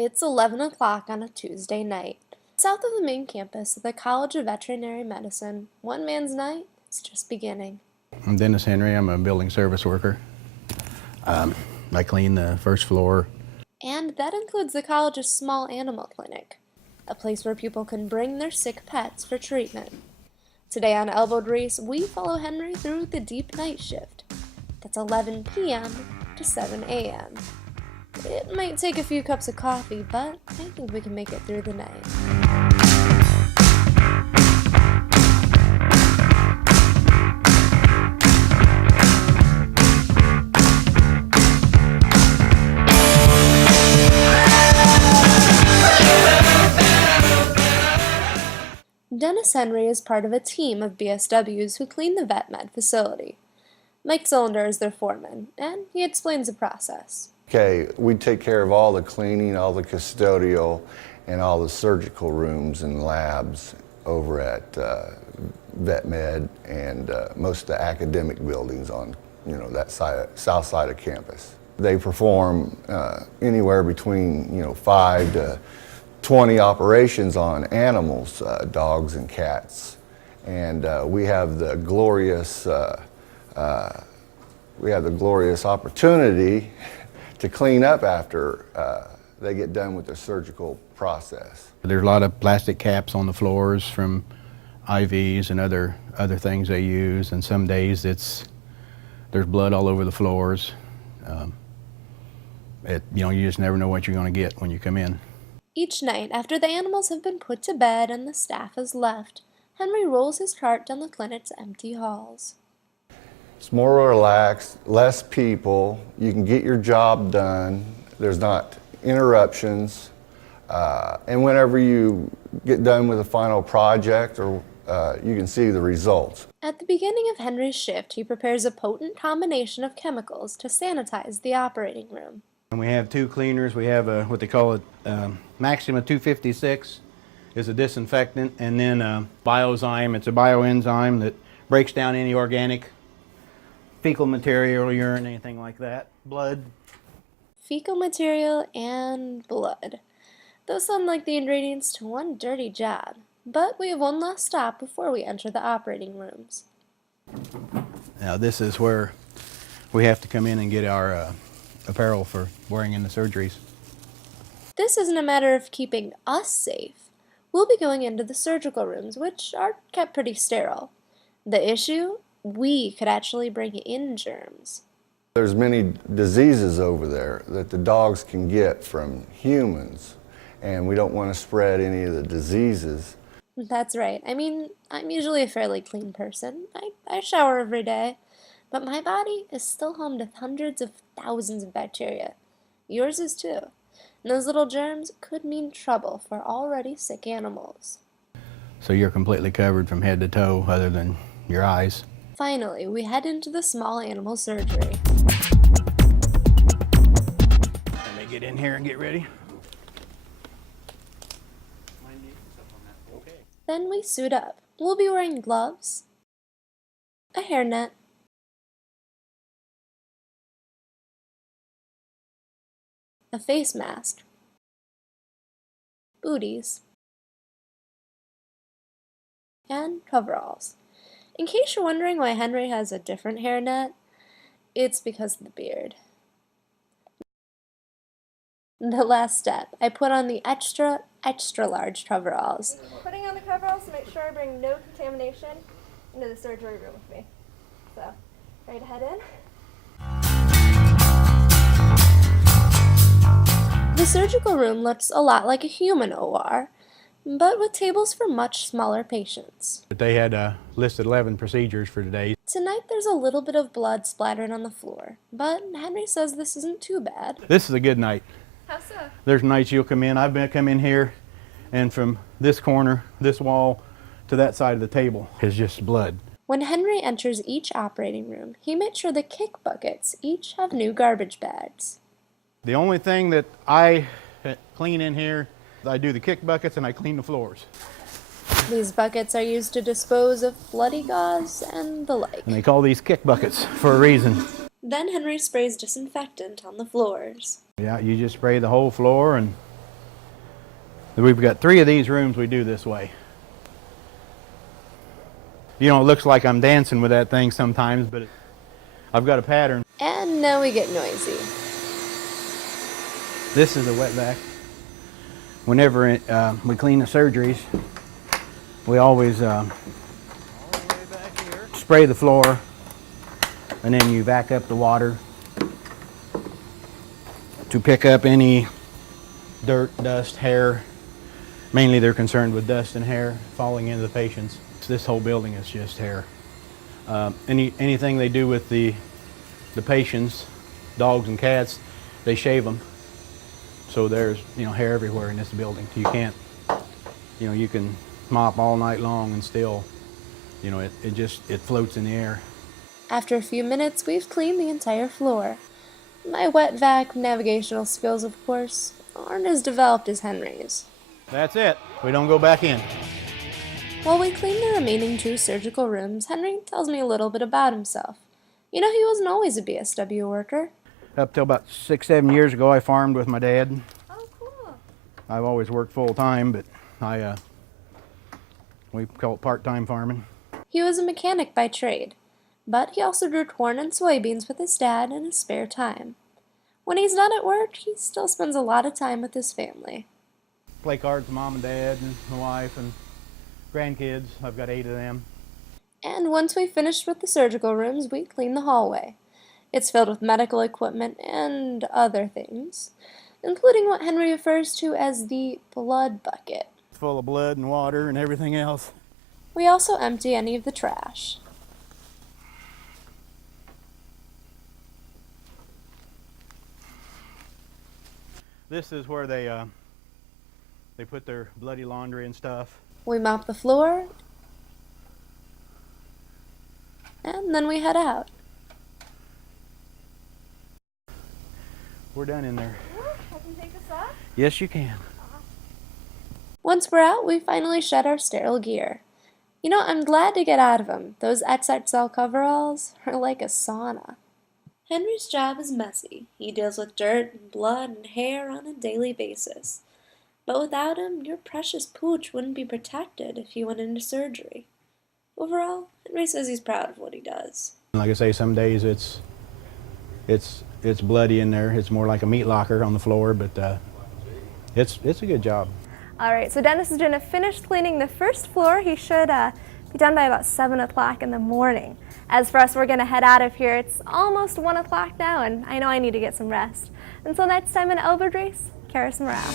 It's 11 o'clock on a Tuesday night. South of the main campus of the College of Veterinary Medicine, one man's night is just beginning. I'm Dennis Henry. I'm a building service worker. I clean the first floor. And that includes the college's small animal clinic, a place where people can bring their sick pets for treatment. Today on Elbowed Reese, we follow Henry through the deep night shift. That's 11 p.m. to 7 a.m. It might take a few cups of coffee, but I think we can make it through the night. Dennis Henry is part of a team of BSWs who clean the vet med facility. Mike Cylinder is their foreman, and he explains the process. Okay, we take care of all the cleaning, all the custodial, and all the surgical rooms and labs over at Vet Med and most of the academic buildings on that south side of campus. They perform anywhere between 5 to 20 operations on animals, dogs and cats, and we have the glorious opportunity to clean up after they get done with their surgical process. There's a lot of plastic caps on the floors from IVs and other things they use, and some days there's blood all over the floors. You just never know what you're going to get when you come in. Each night, after the animals have been put to bed and the staff has left, Henry rolls his cart down the clinic's empty halls. It's more relaxed, less people, you can get your job done, there's not interruptions, and whenever you get done with a final project, you can see the results. At the beginning of Henry's shift, he prepares a potent combination of chemicals to sanitize the operating room. And we have two cleaners. We have what they call it Maxima 256 is a disinfectant, and then Biozyme. It's a bioenzyme that breaks down any organic fecal material, urine, anything like that. Blood. Fecal material and blood. Those sound like the ingredients to one dirty job. But we have one last stop before we enter the operating rooms. Now this is where we have to come in and get our apparel for wearing in the surgeries. This isn't a matter of keeping us safe. We'll be going into the surgical rooms, which are kept pretty sterile. The issue? We could actually bring in germs. There's many diseases over there that the dogs can get from humans, and we don't want to spread any of the diseases. That's right. I mean, I'm usually a fairly clean person. I shower every day. But my body is still home to hundreds of thousands of bacteria. Yours is too. And those little germs could mean trouble for already sick animals. So you're completely covered from head to toe other than your eyes. Finally, we head into the small animal surgery. Let me get in here and get ready. Then we suit up. We'll be wearing gloves, a hairnet, a face mask, booties, and coveralls. In case you're wondering why Henry has a different hairnet, it's because of the beard. The last step, I put on the extra large coveralls. Putting on the coveralls to make sure I bring no contamination into the surgery room with me. So, ready to head in? The surgical room looks a lot like a human OR, but with tables for much smaller patients. They had listed 11 procedures for today. Tonight there's a little bit of blood splattered on the floor, but Henry says this isn't too bad. This is a good night. How so? There's nights you'll come in. I've come in here, and from this corner, this wall, to that side of the table is just blood. When Henry enters each operating room, he makes sure the kick buckets each have new garbage bags. The only thing that I clean in here, I do the kick buckets and I clean the floors. These buckets are used to dispose of bloody gauze and the like. And they call these kick buckets for a reason. Then Henry sprays disinfectant on the floors. Yeah, you just spray the whole floor and We've got 3 of these rooms we do this way. You know, it looks like I'm dancing with that thing sometimes, but I've got a pattern. And now we get noisy. This is a wet vac. Whenever we clean the surgeries, we always spray the floor, and then you vac up the water to pick up any dirt, dust, hair. Mainly they're concerned with dust and hair falling into the patients. This whole building is just hair. Anything they do with the patients, dogs and cats, they shave them. So there's, you know, hair everywhere in this building. You can't, you know, you can mop all night long and still, you know, it floats in the air. After a few minutes, we've cleaned the entire floor. My wet vac navigational skills, of course, aren't as developed as Henry's. That's it. We don't go back in. While we clean the remaining 2 surgical rooms, Henry tells me a little bit about himself. You know, he wasn't always a BSW worker. Up till about 6-7 years ago, I farmed with my dad. Oh, cool. I've always worked full time, but we call it part-time farming. He was a mechanic by trade, but he also grew corn and soybeans with his dad in his spare time. When he's not at work, he still spends a lot of time with his family. Play cards with mom and dad and my wife and grandkids. I've got 8 of them. And once we finished with the surgical rooms, we clean the hallway. It's filled with medical equipment and other things, including what Henry refers to as the blood bucket. It's full of blood and water and everything else. We also empty any of the trash. This is where they put their bloody laundry and stuff. We mop the floor, and then we head out. We're done in there. I can take this off? Yes, you can. Once we're out, we finally shed our sterile gear. You know, I'm glad to get out of them. Those XXL coveralls are like a sauna. Henry's job is messy. He deals with dirt and blood and hair on a daily basis. But without him, your precious pooch wouldn't be protected if he went into surgery. Overall, Henry says he's proud of what he does. Like I say, some days it's bloody in there. It's more like a meat locker on the floor, but it's a good job. All right, so Dennis is going to finish cleaning the first floor. He should be done by about 7 o'clock in the morning. As for us, we're going to head out of here. It's almost 1 o'clock now, and I know I need to get some rest. Until next time in Elbowed Race, Karis Morrall.